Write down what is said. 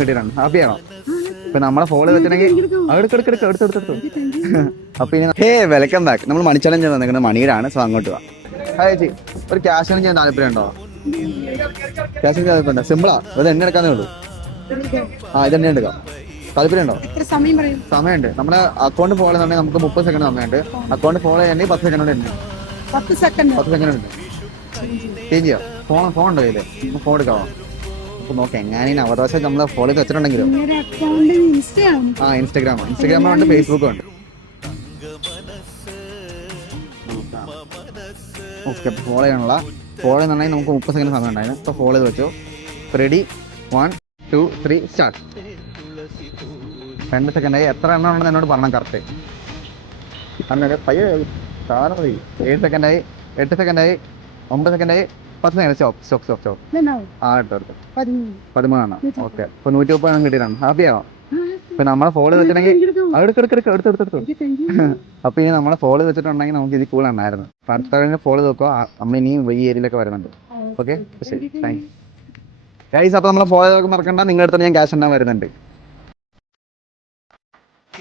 കിട്ടിയിട്ടുണ്ട്. ഹാപ്പിയാണോ? ഇപ്പൊ നമ്മളെ ഫോളോ വെച്ചിട്ടുണ്ടെങ്കിൽ എടുത്തെടുത്തു. അപ്പൊ ഇനി ഹേ വെൽക്കം ബാക്ക്. നമ്മൾ മണി ചലഞ്ച് വന്നിരിക്കുന്നത് മണിയിലാണ്. സോ അങ്ങോട്ട് പോവാം. ഹായ് ചേച്ചി, ഒരു ക്യാഷ് ചെയ്യാൻ താല്പര്യം ഉണ്ടോ? ക്യാഷ് താല്പര്യം സിമ്പിളാ, ഇത് എണ്ണ എടുക്കാന്നേ ഉള്ളൂ. ഇത് എണ്ണ എടുക്കാം. താല്പര്യം ഉണ്ടോ? സമയമുണ്ട്. നമ്മുടെ അക്കൗണ്ട് ഫോളോ ചെയ്യുന്നുണ്ടെങ്കിൽ നമുക്ക് 30 സെക്കൻഡ് സമയമുണ്ട്. അക്കൗണ്ട് ഫോളോ ചെയ്യണമെങ്കിൽ 10 സെക്കൻഡ് ഉണ്ട്. 10 സെക്കൻഡ് ഉണ്ട്. ചേഞ്ച് ചെയ്യാം. ഫോൺ ഉണ്ടോ കയ്യില്? ഫോൺ എടുക്കാമോ? നോക്കാം എങ്ങാനും അവകാശം നമ്മളെ ഫോളോ ചെയ്ത് വെച്ചിട്ടുണ്ടെങ്കിലോ. ഇൻസ്റ്റാഗ്രാം ഉണ്ട്, ഫേസ്ബുക്കും ഉണ്ട്. ഓക്കെ, ഫോളോ ചെയ്യാനുള്ള ചെയ്യുന്നുണ്ടെങ്കിൽ നമുക്ക് 30 സെക്കൻഡ് സമയം ഉണ്ടായിരുന്നു. ഇപ്പോൾ ഫോളോ ചെയ്ത് വെച്ചു. Ready, 1 2 3 start. 2 സെക്കൻഡായി. എത്ര എണ്ണം ഉണ്ടെന്ന് എന്നോട് പറഞ്ഞാൽ കറക്റ്റ്. അങ്ങനെ പയ്യെ സാറ് മതി. 7 സെക്കൻഡായി, 8 സെക്കൻഡായി, 9 സെക്കൻഡായി, 10 സെക്കൻഡ്. സ്റ്റോപ്പ്. എടുത്തു 13 ഓക്കെ. ഇപ്പൊ 130 കിട്ടിയിട്ടാണ്. ഹാപ്പിയാണോ? ഇപ്പൊ നമ്മളെ ഫോളോ വെച്ചിട്ടുണ്ടെങ്കിൽ എടുത്തെടുത്തു. അപ്പൊ ഇനി നമ്മളെ ഫോളോ വെച്ചിട്ടുണ്ടെങ്കിൽ നമുക്ക് ഇത് കൂൾ ഉണ്ടായിരുന്നു. അടുത്ത ഫോളോ നോക്കുക. നമ്മൾ ഇനിയും ഈ ഏരിയയിലൊക്കെ വരുന്നുണ്ട്. ഓക്കെ, ശരി, താങ്ക്സ് ഗൈസ്. അപ്പൊ നമ്മളെ ഫോളോ മറക്കണ്ട. നിങ്ങളുടെ അടുത്ത് ഞാൻ ക്യാഷ് ഉണ്ടാകാൻ വരുന്നുണ്ട്.